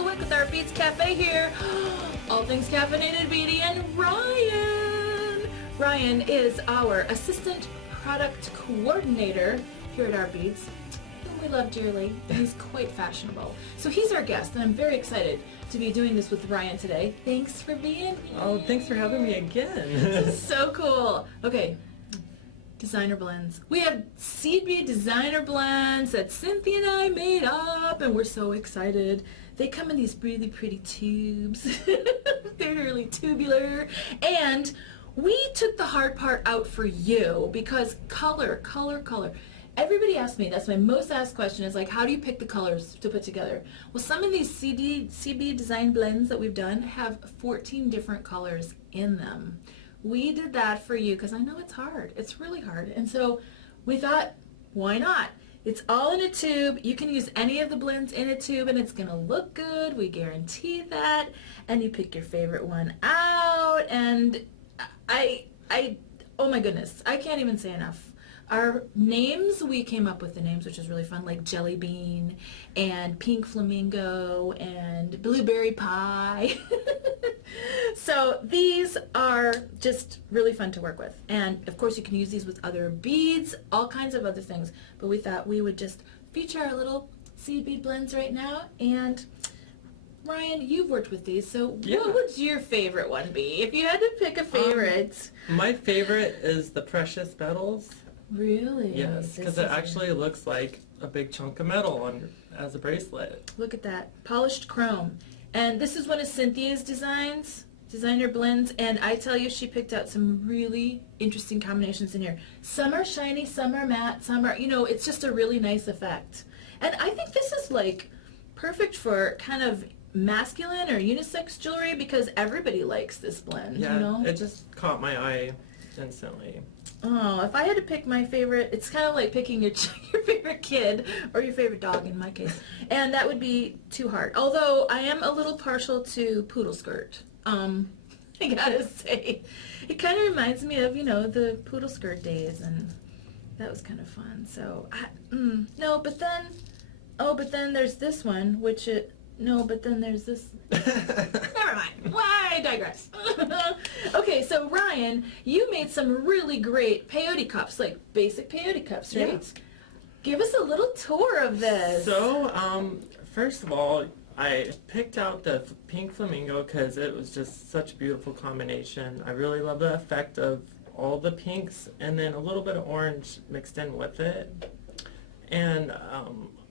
Kristal Wick with Artbeads Cafe here. All things caffeinated, Beady, and Ryan. Ryan is our assistant product coordinator here at Artbeads, whom we love dearly, and he's quite fashionable. So he's our guest, and I'm very excited to be doing this with Ryan today. Thanks for being here. Oh, thanks for having me again. This is so cool. Okay. Designer blends. We have seed bead designer blends that Cynthia and I made up, and we're so excited. They come in these really pretty tubes. They're really tubular. And we took the hard part out for you because color. Everybody asks me, that's my most asked question, is like, how do you pick the colors to put together? Well, some of these CB design blends that we've done have 14 different colors in them. We did that for you because I know it's hard. It's really hard. And so we thought, why not? It's all in a tube. You can use any of the blends in a tube and it's going to look good. We guarantee that. And you pick your favorite one out. And oh my goodness, I can't even say enough. Our names, we came up with the names, which is really fun, like Jelly Bean and Pink Flamingo and Blueberry Pie. So these are just really fun to work with. And of course you can use these with other beads, all kinds of other things. But we thought we would just feature our little seed bead blends right now. And Ryan, you've worked with these, so yeah. What would your favorite one be? If you had to pick a favorite. My favorite is the Precious Metals. Really? Yes, because it actually looks like a big chunk of metal as a bracelet. Look at that. Polished chrome. And this is one of Cynthia's designer blends, and I tell you, she picked out some really interesting combinations in here. Some are shiny, some are matte, some are, it's just a really nice effect. And I think this is like perfect for kind of masculine or unisex jewelry because everybody likes this blend, Yeah, it just caught my eye instantly. Oh, if I had to pick my favorite, it's kind of like picking your favorite kid or your favorite dog in my case, and that would be too hard. Although I am a little partial to poodle skirt. I gotta say, it kind of reminds me of the poodle skirt days, and that was kind of fun. So no, but then there's this one, but then there's this. Never mind. Why I digress. Okay, so Ryan, you made some really great peyote cuffs, like basic peyote cuffs, right? Yeah. Give us a little tour of this. So, first of all, I picked out the Pink Flamingo because it was just such a beautiful combination. I really love the effect of all the pinks and then a little bit of orange mixed in with it. And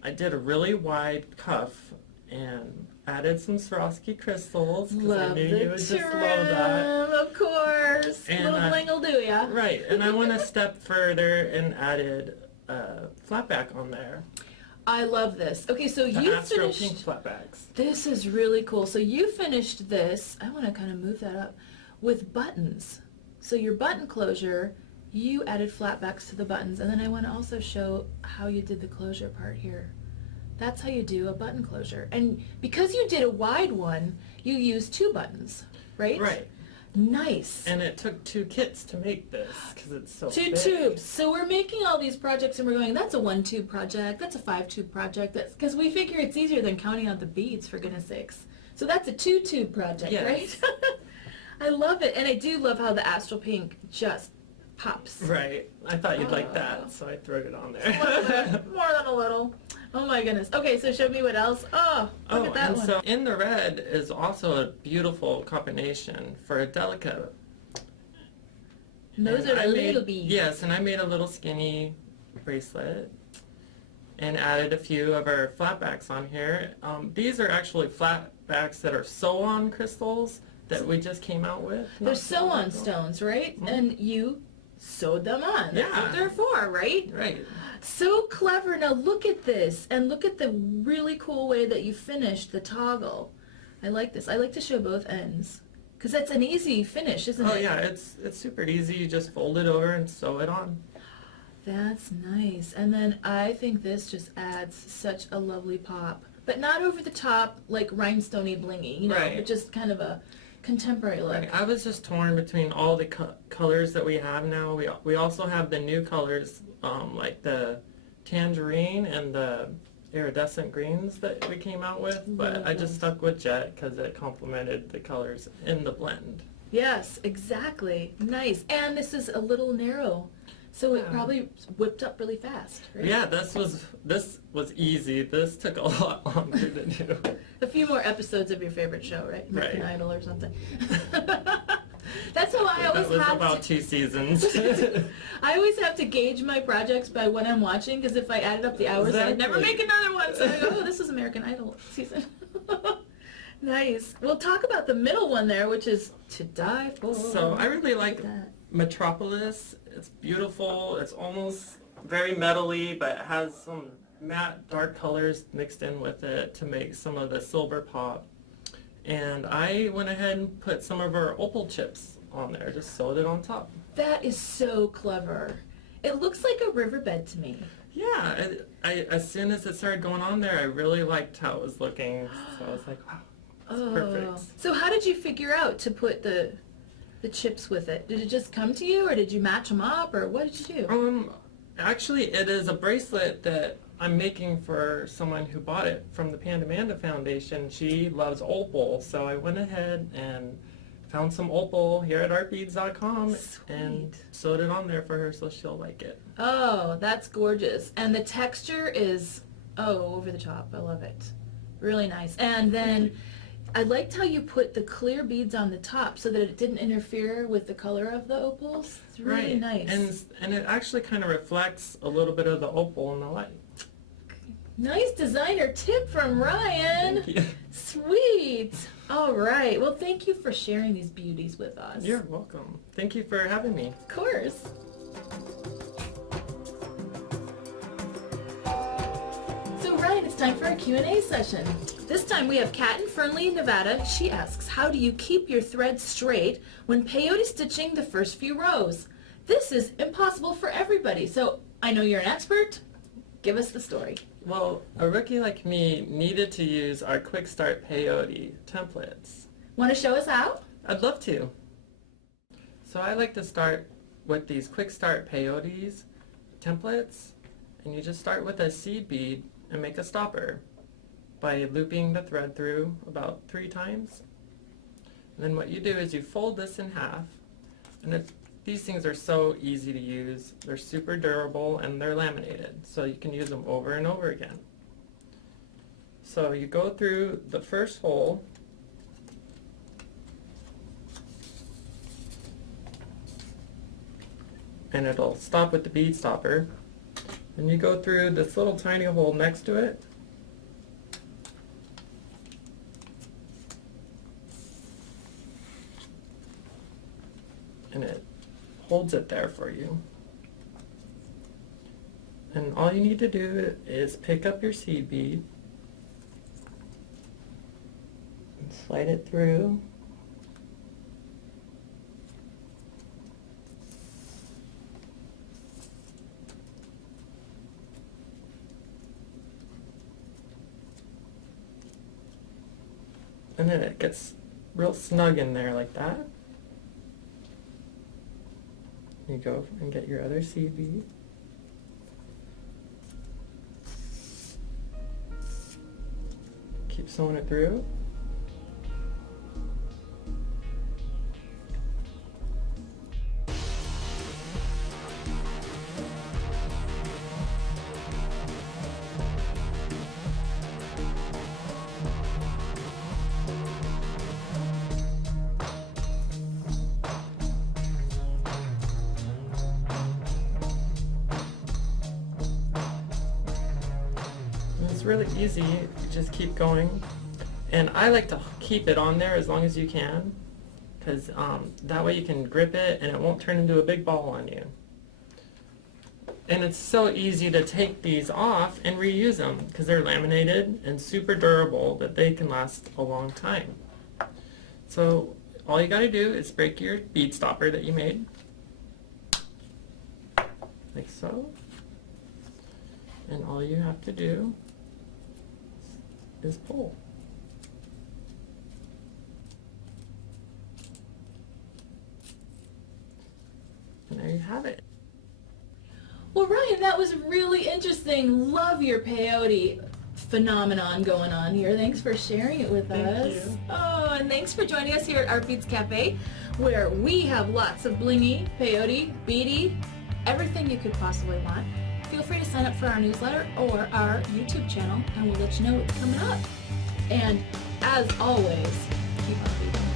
I did a really wide cuff and added some Swarovski crystals because I knew you would just love that. Of course. And little bling will do ya. Right, and I went a step further and added flatback on there. I love this. Okay, so you finished pink flatbacks. This is really cool. So you finished this. I want to kind of move that up with buttons. So your button closure, you added flatbacks to the buttons, and then I want to also show how you did the closure part here. That's how you do a button closure. And because you did a wide one, you used 2 buttons, right? Right. Nice. And it took 2 kits to make this because it's so 2 big. tubes. So we're making all these projects and we're going, that's a 1-tube project, that's a 5-tube project. That's because we figure it's easier than counting out the beads, for goodness sakes. So that's a 2-tube project, yes. Right? I love it. And I do love how the astral pink just pops. Right. I thought you'd like that, so I threw it on there. More than a little. Oh my goodness. Okay, so show me what else. Oh, look at that one. So in the red is also a beautiful combination for a delicate. And those are the little beads. Yes, and I made a little skinny bracelet and added a few of our flatbacks on here. These are actually flatbacks that are sew-on crystals that we just came out with. They're sew-on stones, right? Mm-hmm. And you sewed them on. That's what they're for, right? Right. So clever. Now look at this, and look at the really cool way that you finished the toggle. I like this. I like to show both ends because that's an easy finish, isn't it? Oh yeah, it's super easy. You just fold it over and sew it on. That's nice. And then I think this just adds such a lovely pop, but not over the top like rhinestoney blingy, right. But just kind of a contemporary look. Right. I was just torn between all the colors that we have now. We also have the new colors like the tangerine and the iridescent greens that we came out with, but I just stuck with jet because it complemented the colors in the blend. Yes, exactly. Nice. And this is a little narrow, so it probably whipped up really fast, right? Yeah, this was easy. This took a lot longer to do. A few more episodes of your favorite show, right? American Right. Idol or something. That's how I always That was have about 2 seasons. I always have to gauge my projects by when I'm watching, because if I added up the hours, I'd never Exactly. make another one. So I go, oh, this is American Idol season. Nice. We'll talk about the middle one there, which is To Die For. So I really like that. Metropolis. It's beautiful. It's almost very metally, but it has some matte dark colors mixed in with it to make some of the silver pop. And I went ahead and put some of our opal chips on there, just sewed it on top. That is so clever. It looks like a riverbed to me. Yeah, as soon as it started going on there, I really liked how it was looking. So I was like, wow, it's perfect. So how did you figure out to put the chips with it? Did it just come to you, or did you match them up, or what did you do? Actually, it is a bracelet that I'm making for someone who bought it from the Pandamanda Foundation. She loves opal, so I went ahead and found some opal here at artbeads.com and sewed it on there for her so she'll like it. Oh, that's gorgeous. And the texture is, over the top. I love it. Really nice. And then I liked how you put the clear beads on the top so that it didn't interfere with the color of the opals. It's really nice. And it actually kind of reflects a little bit of the opal in the light. Nice designer tip from Ryan. Yeah. Sweet. All right. Well, thank you for sharing these beauties with us. You're welcome. Thank you for having me. Of course. So Ryan, it's time for our Q&A session. This time we have Kat in Fernley, Nevada. She asks, how do you keep your thread straight when peyote stitching the first few rows? This is impossible for everybody. So I know you're an expert. Give us the story. Well, a rookie like me needed to use our Quickstart peyote templates. Want to show us how? I'd love to. So I like to start with these Quickstart peyotes templates, and you just start with a seed bead and make a stopper by looping the thread through about 3 times. And then what you do is you fold this in half, and these things are so easy to use. They're super durable and they're laminated, so you can use them over and over again. So you go through the first hole, and it'll stop with the bead stopper. And you go through this little tiny hole next to it, and it holds it there for you. And all you need to do is pick up your seed bead and slide it through. And then it gets real snug in there like that. You go and get your other seed bead. Keep sewing it through. It's really easy, you just keep going. And I like to keep it on there as long as you can, because that way you can grip it and it won't turn into a big ball on you. And it's so easy to take these off and reuse them, because they're laminated and super durable that they can last a long time. So all you got to do is break your bead stopper that you made, like so. And all you have to do is pull. And there you have it. Well, Ryan, that was really interesting. Love your peyote. phenomenon going on here. Thanks for sharing it with Thank us. you. Oh, and thanks for joining us here at Artbeads Cafe, where we have lots of blingy, peyote, beady, everything you could possibly want. Feel free to sign up for our newsletter or our YouTube channel, and we'll let you know what's coming up. And as always, keep on beading.